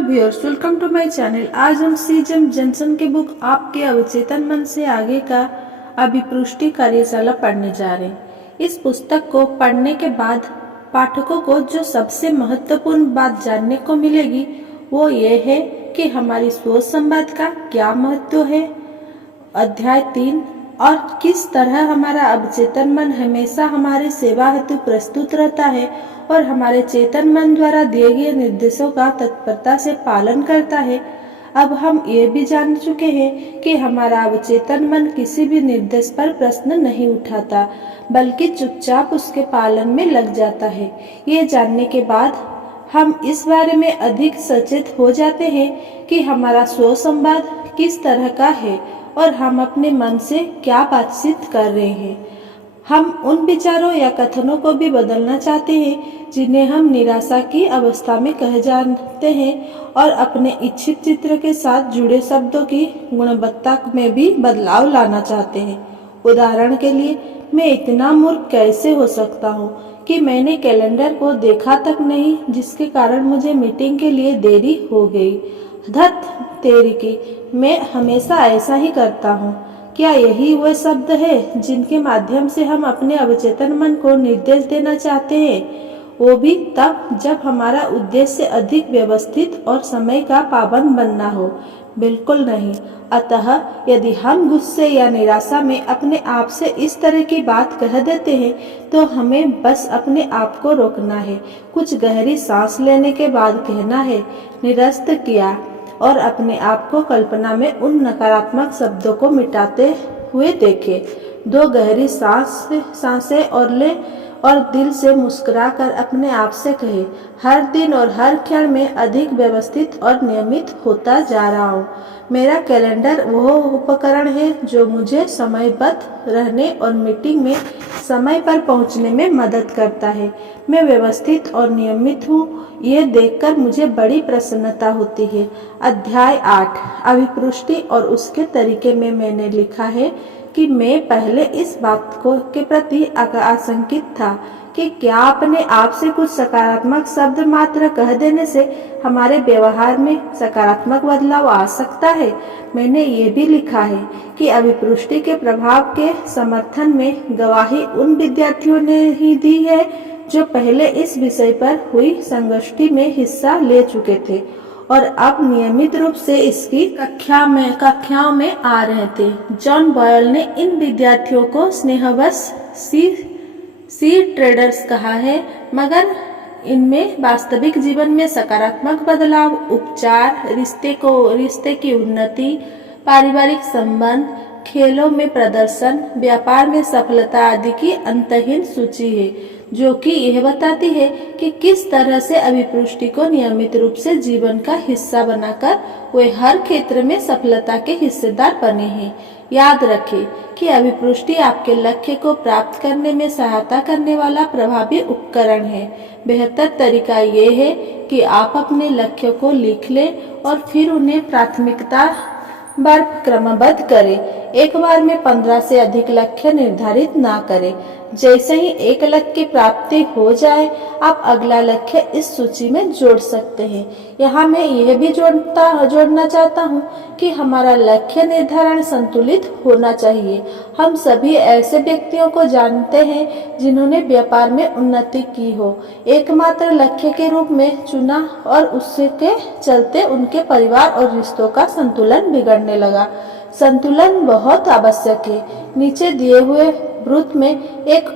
Viewers, welcome to my channel. आज हम C James Johnson की बुक आपके अवचेतन मन से आगे का अभिपुष्टि कार्यशाला पढ़ने जा रहे हैं। इस पुस्तक को पढ़ने के बाद पाठकों को जो सबसे महत्वपूर्ण बात जानने को मिलेगी वो ये है कि हमारी सोच संवाद का क्या महत्व है। अध्याय 3 और किस तरह हमारा अवचेतन मन हमेशा हमारे सेवा हेतु प्रस्तुत रहता है और हमारे चेतन मन द्वारा दिए गए निर्देशों का तत्परता से पालन करता है। अब हम ये भी जान चुके हैं कि हमारा अवचेतन मन किसी भी निर्देश पर प्रश्न नहीं उठाता, बल्कि चुपचाप उसके पालन में लग जाता है। ये जानने के बाद हम इस बारे में अधिक सचेत हो जाते हैं कि हमारा स्व संवाद किस तरह का है और हम अपने मन से क्या बातचीत कर रहे हैं। हम उन विचारों या कथनों को भी बदलना चाहते हैं जिन्हें हम निराशा की अवस्था में कह जानते हैं और अपने इच्छित चित्र के साथ जुड़े शब्दों की गुणवत्ता में भी बदलाव लाना चाहते हैं। उदाहरण के लिए, मैं इतना मूर्ख कैसे हो सकता हूँ कि मैंने कैलेंडर को देखा तक नहीं, जिसके कारण मुझे मीटिंग के लिए देरी हो गई। धत तेरी की, मैं हमेशा ऐसा ही करता हूँ। क्या यही वह शब्द है जिनके माध्यम से हम अपने अवचेतन मन को निर्देश देना चाहते हैं, वो भी तब जब हमारा उद्देश्य अधिक व्यवस्थित और समय का पाबंद बनना हो? बिल्कुल नहीं। अतः यदि हम गुस्से या निराशा में अपने आप से इस तरह की बात कह देते हैं तो हमें बस अपने आप को रोकना है, कुछ गहरी सांस लेने के बाद कहना है, निरस्त किया, और अपने आप को कल्पना में उन नकारात्मक शब्दों को मिटाते हुए देखें। 2 गहरी सांसें और ले और दिल से मुस्कुराकर अपने आप से कहे, हर दिन और हर क्षण में अधिक व्यवस्थित और नियमित होता जा रहा हूँ। मेरा कैलेंडर वह उपकरण है जो मुझे समयबद्ध रहने और मीटिंग में समय पर पहुँचने में मदद करता है। मैं व्यवस्थित और नियमित हूँ, ये देखकर मुझे बड़ी प्रसन्नता होती है। अध्याय 8 अभिपुष्टि और उसके तरीके में मैंने लिखा है कि मैं पहले इस बात को के प्रति आशंकित था कि क्या अपने आप से कुछ सकारात्मक शब्द मात्र कह देने से हमारे व्यवहार में सकारात्मक बदलाव आ सकता है। मैंने ये भी लिखा है कि अभिपुष्टि के प्रभाव के समर्थन में गवाही उन विद्यार्थियों ने ही दी है जो पहले इस विषय पर हुई संगोष्ठी में हिस्सा ले चुके थे और अब नियमित रूप से इसकी कक्षाओं में आ रहे थे। जॉन बॉयल ने इन विद्यार्थियों को स्नेहवश सी ट्रेडर्स कहा है, मगर इनमें वास्तविक जीवन में सकारात्मक बदलाव, उपचार, रिश्ते की उन्नति, पारिवारिक संबंध, खेलों में प्रदर्शन, व्यापार में सफलता आदि की अंतहीन सूची है, जो कि यह बताती है कि किस तरह से अभिपुष्टि को नियमित रूप से जीवन का हिस्सा बनाकर वे हर क्षेत्र में सफलता के हिस्सेदार बने हैं। याद रखें कि अभिपुष्टि आपके लक्ष्य को प्राप्त करने में सहायता करने वाला प्रभावी उपकरण है। बेहतर तरीका यह है कि आप अपने लक्ष्य को लिख लें और फिर उन्हें प्राथमिकता बार क्रमबद्ध करें। एक बार में 15 से अधिक लक्ष्य निर्धारित ना करें। जैसे ही एक लक्ष्य की प्राप्ति हो जाए, आप अगला लक्ष्य इस सूची में जोड़ सकते हैं। यहाँ मैं यह भी जोड़ना चाहता हूँ कि हमारा लक्ष्य निर्धारण संतुलित होना चाहिए। हम सभी ऐसे व्यक्तियों को जानते हैं जिन्होंने व्यापार में उन्नति की हो, एकमात्र लक्ष्य के रूप में चुना और उसके चलते उनके परिवार और रिश्तों का संतुलन बिगड़ने लगा। संतुलन बहुत आवश्यक है। नीचे दिए हुए वृत्त में एक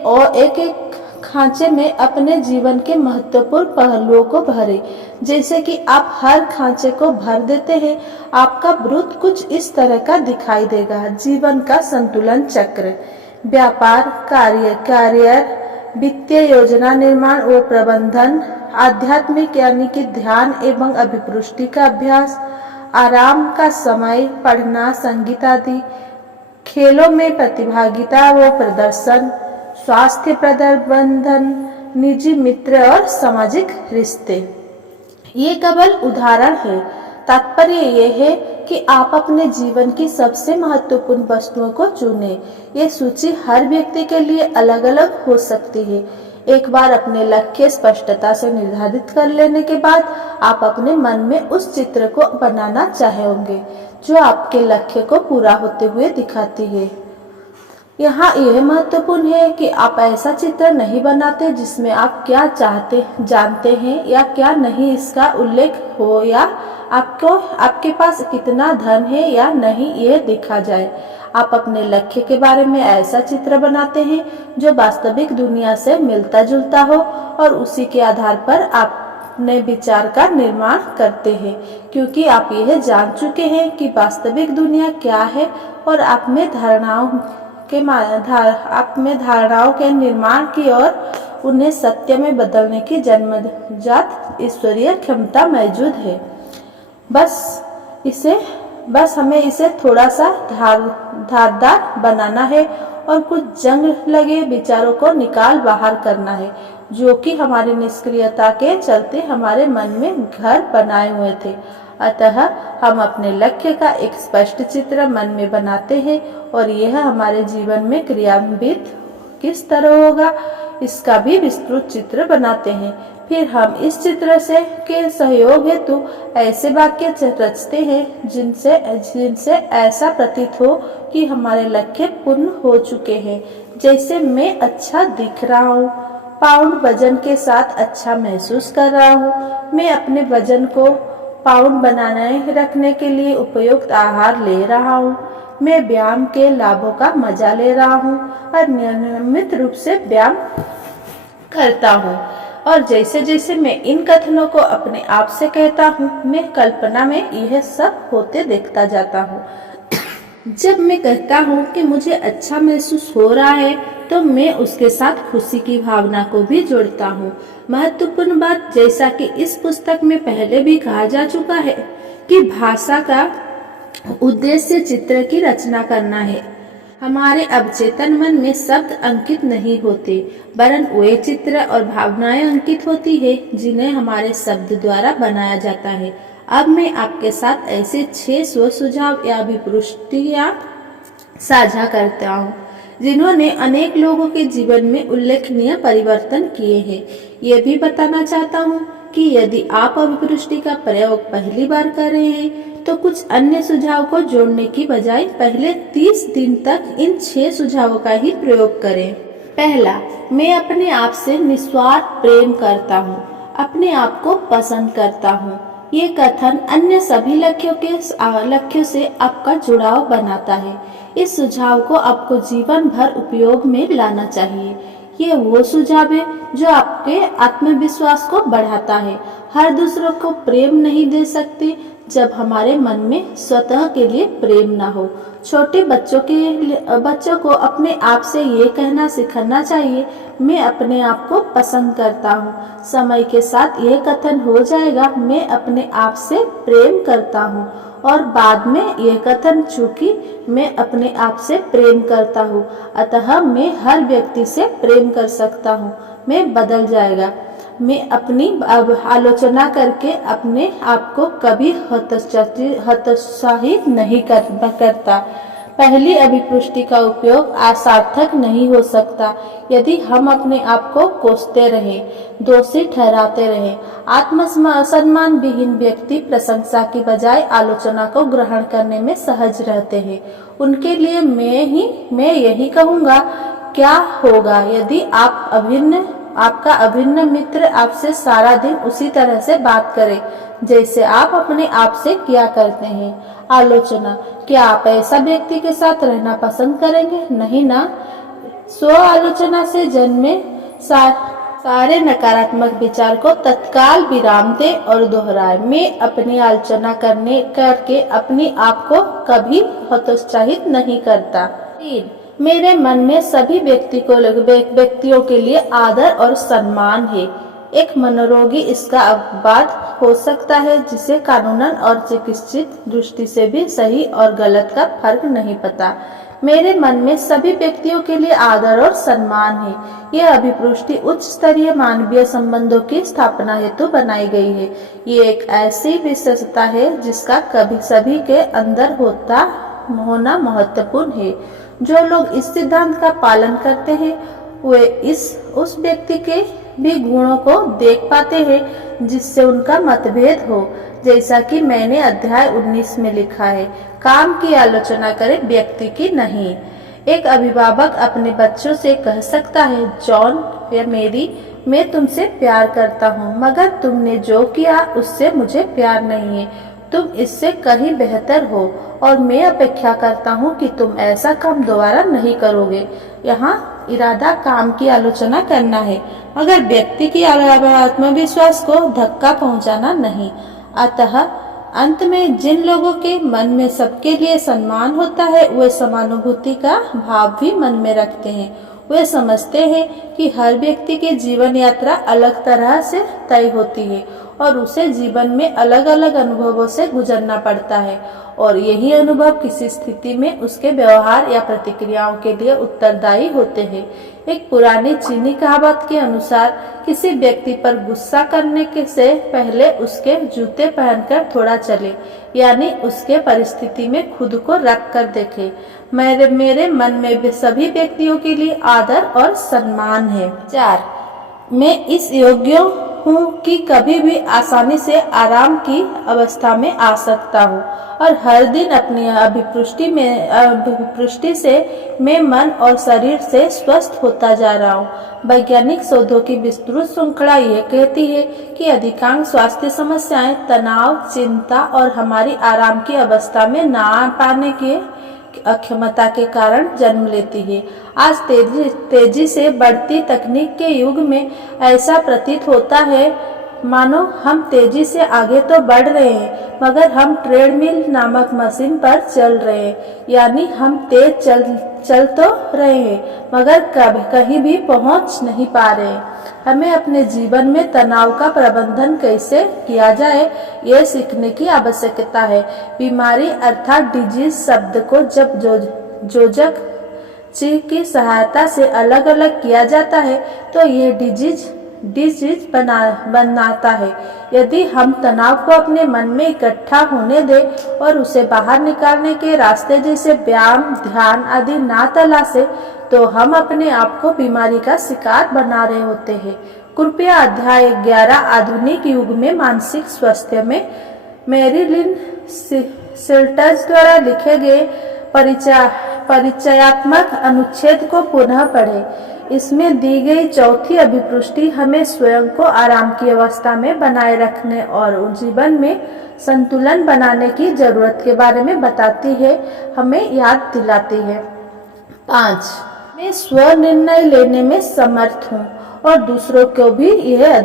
खांचे में अपने जीवन के महत्वपूर्ण पहलुओं को भरें। जैसे कि आप हर खांचे को भर देते हैं, आपका वृत्त कुछ इस तरह का दिखाई देगा। जीवन का संतुलन चक्र, व्यापार, करियर, वित्तीय योजना निर्माण व प्रबंधन, आध्यात्मिक यानी कि ध्यान एवं अभिपुष्टि का अभ्यास, आराम का समय, पढ़ना, संगीत आदि, खेलों में प्रतिभागिता व प्रदर्शन, स्वास्थ्य प्रबंधन, निजी मित्र और सामाजिक रिश्ते। ये केवल उदाहरण है। तात्पर्य यह है कि आप अपने जीवन की सबसे महत्वपूर्ण वस्तुओं को चुनें। ये सूची हर व्यक्ति के लिए अलग अलग हो सकती है। एक बार अपने लक्ष्य स्पष्टता से निर्धारित कर लेने के बाद आप अपने मन में उस चित्र को बनाना चाहेंगे जो आपके लक्ष्य को पूरा होते हुए दिखाती है। यहाँ यह महत्वपूर्ण है कि आप ऐसा चित्र नहीं बनाते जिसमें आप क्या जानते हैं या क्या नहीं इसका उल्लेख हो, या आपके पास कितना धन है या नहीं यह देखा जाए। आप अपने लक्ष्य के बारे में ऐसा चित्र बनाते हैं जो वास्तविक दुनिया से मिलता जुलता हो और उसी के आधार पर आप अपने विचार का निर्माण करते हैं, क्योंकि आप यह जान चुके हैं कि वास्तविक दुनिया क्या है और आप में धारणाओं के निर्माण की और उन्हें सत्य में बदलने की जन्मजात ईश्वरीय क्षमता मौजूद है। बस हमें इसे थोड़ा सा धारदार बनाना है और कुछ जंग लगे विचारों को निकाल बाहर करना है जो कि हमारी निष्क्रियता के चलते हमारे मन में घर बनाए हुए थे। अतः हम अपने लक्ष्य का एक स्पष्ट चित्र मन में बनाते हैं और यह हमारे जीवन में क्रियान्वित किस तरह होगा इसका भी विस्तृत चित्र बनाते हैं। फिर हम इस चित्र के सहयोग हेतु ऐसे वाक्य रचते हैं जिनसे ऐसा प्रतीत हो कि हमारे लक्ष्य पूर्ण हो चुके हैं, जैसे मैं अच्छा दिख रहा हूँ, पाउंड वजन के साथ अच्छा महसूस कर रहा हूँ, मैं अपने वजन को पाउंड बनाने रखने के लिए उपयुक्त आहार ले रहा हूँ, मैं व्यायाम के लाभों का मजा ले रहा हूँ और नियमित रूप से व्यायाम करता हूँ। और जैसे जैसे मैं इन कथनों को अपने आप से कहता हूँ, मैं कल्पना में यह सब होते देखता जाता हूँ। जब मैं कहता हूँ कि मुझे अच्छा महसूस हो रहा है तो मैं उसके साथ खुशी की भावना को भी जोड़ता हूँ। महत्वपूर्ण बात, जैसा कि इस पुस्तक में पहले भी कहा जा चुका है कि भाषा का उद्देश्य चित्र की रचना करना है। हमारे अवचेतन मन में शब्द अंकित नहीं होते, वरन वे चित्र और भावनाएं अंकित होती है जिन्हें हमारे शब्द द्वारा बनाया जाता है। अब मैं आपके साथ ऐसे 6 स्व सुझाव या अभिप्रायों साझा करता हूँ जिन्होंने अनेक लोगों के जीवन में उल्लेखनीय परिवर्तन किए हैं। ये भी बताना चाहता हूँ कि यदि आप अभिप्राय का प्रयोग पहली बार कर रहे हैं तो कुछ अन्य सुझाव को जोड़ने की बजाय पहले 30 दिन तक इन 6 सुझावों का ही प्रयोग करें। पहला, मैं अपने आप से निस्वार्थ प्रेम करता हूँ, अपने आप को पसंद करता हूँ। ये कथन अन्य सभी लक्ष्यों से आपका जुड़ाव बनाता है। इस सुझाव को आपको जीवन भर उपयोग में लाना चाहिए। ये वो सुझाव है जो आपके आत्मविश्वास को बढ़ाता है। हर दूसरों को प्रेम नहीं दे सकते जब हमारे मन में स्वतः के लिए प्रेम ना हो। छोटे बच्चों को अपने आप से ये कहना सिखाना चाहिए, मैं अपने आप को पसंद करता हूँ। समय के साथ यह कथन हो जाएगा, मैं अपने आप से प्रेम करता हूँ, और बाद में यह कथन, चूंकि मैं अपने आप से प्रेम करता हूँ अतः मैं हर व्यक्ति से प्रेम कर सकता हूँ, में बदल जाएगा। मैं अपनी आलोचना करके अपने आप को कभी हतोत्साहित नहीं करता। पहली अभिपुष्टि का उपयोग असार्थक नहीं हो सकता यदि हम अपने आप को कोसते रहे, दोषी ठहराते रहे। आत्मसम्मान विहीन व्यक्ति प्रशंसा की बजाय आलोचना को ग्रहण करने में सहज रहते हैं। उनके लिए मैं यही कहूँगा, क्या होगा यदि आपका अभिन्न मित्र आपसे सारा दिन उसी तरह से बात करे जैसे आप अपने आप से किया करते हैं। आलोचना, क्या आप ऐसा व्यक्ति के साथ रहना पसंद करेंगे? नहीं ना। स्व आलोचना से जन्मे सारे नकारात्मक विचार को तत्काल विराम दे और दोहराए। मैं अपनी आलोचना करके अपने आप को कभी हतोत्साहित नहीं करता। 3, मेरे मन में सभी व्यक्तियों के लिए आदर और सम्मान है। एक मनोरोगी इसका अपवाद हो सकता है जिसे कानूनन और चिकित्सित दृष्टि से भी सही और गलत का फर्क नहीं पता। मेरे मन में सभी व्यक्तियों के लिए आदर और सम्मान है। यह अभिपुष्टि उच्च स्तरीय मानवीय संबंधों की स्थापना हेतु बनाई गई है। ये एक ऐसी विशेषता है जिसका कभी सभी के अंदर होना महत्वपूर्ण है। जो लोग इस सिद्धांत का पालन करते हैं वे उस व्यक्ति के भी गुणों को देख पाते हैं जिससे उनका मतभेद हो। जैसा कि मैंने अध्याय 19 में लिखा है, काम की आलोचना करें, व्यक्ति की नहीं। एक अभिभावक अपने बच्चों से कह सकता है, जॉन या मेरी, मैं तुमसे प्यार करता हूँ, मगर तुमने जो किया उससे मुझे प्यार नहीं है। तुम इससे कहीं बेहतर हो और मैं अपेक्षा करता हूँ कि तुम ऐसा काम दोबारा नहीं करोगे। यहाँ इरादा काम की आलोचना करना है, मगर व्यक्ति की आत्मविश्वास को धक्का पहुँचाना नहीं। अतः अंत में जिन लोगों के मन में सबके लिए सम्मान होता है, वे समानुभूति का भाव भी मन में रखते हैं। वे समझते हैं कि हर व्यक्ति की जीवन यात्रा अलग तरह से तय होती है और उसे जीवन में अलग अलग अनुभवों से गुजरना पड़ता है, और यही अनुभव किसी स्थिति में उसके व्यवहार या प्रतिक्रियाओं के लिए उत्तरदायी होते हैं। एक पुरानी चीनी कहावत के अनुसार, किसी व्यक्ति पर गुस्सा करने के से पहले उसके जूते पहनकर थोड़ा चले, यानी उसके परिस्थिति में खुद को रख कर देखे। मेरे मन में भी सभी व्यक्तियों के लिए आदर और सम्मान है। 4. मैं इस योग्य हूँ कि कभी भी आसानी से आराम की अवस्था में आ सकता हूँ और हर दिन अपनी अभिपुष्टि से मैं मन और शरीर से स्वस्थ होता जा रहा हूँ। वैज्ञानिक शोधों की विस्तृत श्रृंखला यह कहती है कि अधिकांश स्वास्थ्य समस्याएं तनाव, चिंता और हमारी आराम की अवस्था में ना आ पाने के अक्षमता के कारण जन्म लेती है। आज तेजी से बढ़ती तकनीक के युग में ऐसा प्रतीत होता है मानो हम तेजी से आगे तो बढ़ रहे हैं, मगर हम ट्रेडमिल नामक मशीन पर चल रहे हैं, यानी हम तेज चल तो रहे हैं मगर कहीं भी पहुंच नहीं पा रहे। हमें अपने जीवन में तनाव का प्रबंधन कैसे किया जाए, यह सीखने की आवश्यकता है। बीमारी अर्थात डिजीज शब्द को जब जोजक की सहायता से अलग अलग किया जाता है तो यह डिजीज बनाता है। यदि हम तनाव को अपने मन में इकट्ठा होने दें और उसे बाहर निकालने के रास्ते जैसे व्यायाम, ध्यान आदि ना तलाशे, तो हम अपने आप को बीमारी का शिकार बना रहे होते हैं। कृपया अध्याय 11 आधुनिक युग में मानसिक स्वास्थ्य में मेरिलिन सिल्टर्स द्वारा लिखे गए परिचयात्मक अनुच्छेद को पुनः पढ़ें। इसमें दी गई चौथी अभिपुष्टि हमें स्वयं को आराम की अवस्था में बनाए रखने और जीवन में संतुलन बनाने की जरूरत के बारे में बताती है, हमें याद दिलाती है। 5. मैं स्व निर्णय लेने में समर्थ हूँ और दूसरों को भी यह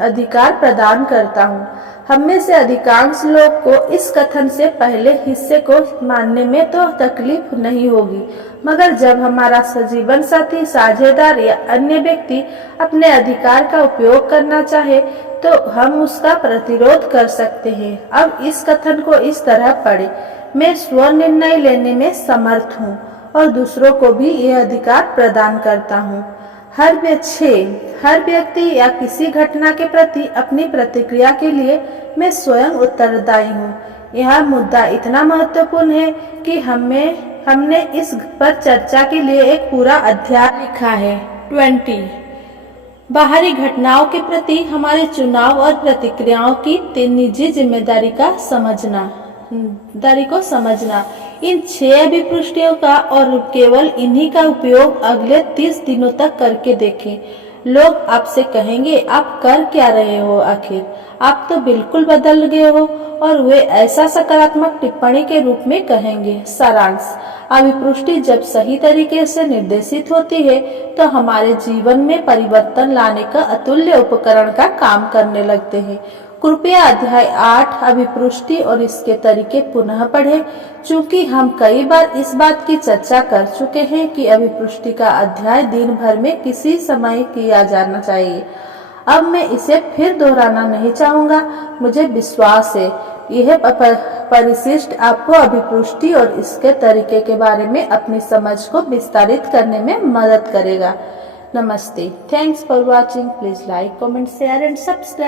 अधिकार प्रदान करता हूँ। हम में से अधिकांश लोग को इस कथन से पहले हिस्से को मानने में तो तकलीफ नहीं होगी, मगर जब हमारा जीवन साथी, साझेदार या अन्य व्यक्ति अपने अधिकार का उपयोग करना चाहे तो हम उसका प्रतिरोध कर सकते हैं। अब इस कथन को इस तरह पढ़ें, मैं स्व निर्णय लेने में समर्थ हूँ और दूसरों को भी यह अधिकार प्रदान करता हूँ। हर व्यक्ति या किसी घटना के प्रति अपनी प्रतिक्रिया के लिए मैं स्वयं उत्तरदायी हूँ। यह मुद्दा इतना महत्वपूर्ण है कि हमने इस पर चर्चा के लिए एक पूरा अध्याय लिखा है। 20. बाहरी घटनाओं के प्रति हमारे चुनाव और प्रतिक्रियाओं की निजी जिम्मेदारी को समझना। इन 6 अभिपुष्टियों का और केवल इन्हीं का उपयोग अगले 30 दिनों तक करके देखें। लोग आपसे कहेंगे, आप कर क्या रहे हो आखिर? आप तो बिल्कुल बदल गए हो, और वे ऐसा सकारात्मक टिप्पणी के रूप में कहेंगे। सारांश: अभिपुष्टि जब सही तरीके से निर्देशित होती है तो हमारे जीवन में परिवर्तन लाने का अतुल्य उपकरण का काम करने लगते हैं। कृपया अध्याय 8 अभिपुष्टि और इसके तरीके पुनः पढ़ें, चूँकि हम कई बार इस बात की चर्चा कर चुके हैं कि अभिपुष्टि का अध्ययन दिन भर में किसी समय किया जाना चाहिए। अब मैं इसे फिर दोहराना नहीं चाहूँगा। मुझे विश्वास है यह परिशिष्ट आपको अभिपुष्टि और इसके तरीके के बारे में अपनी समझ को विस्तारित करने में मदद करेगा। नमस्ते। Thanks for watching. Please like, comment, share and subscribe.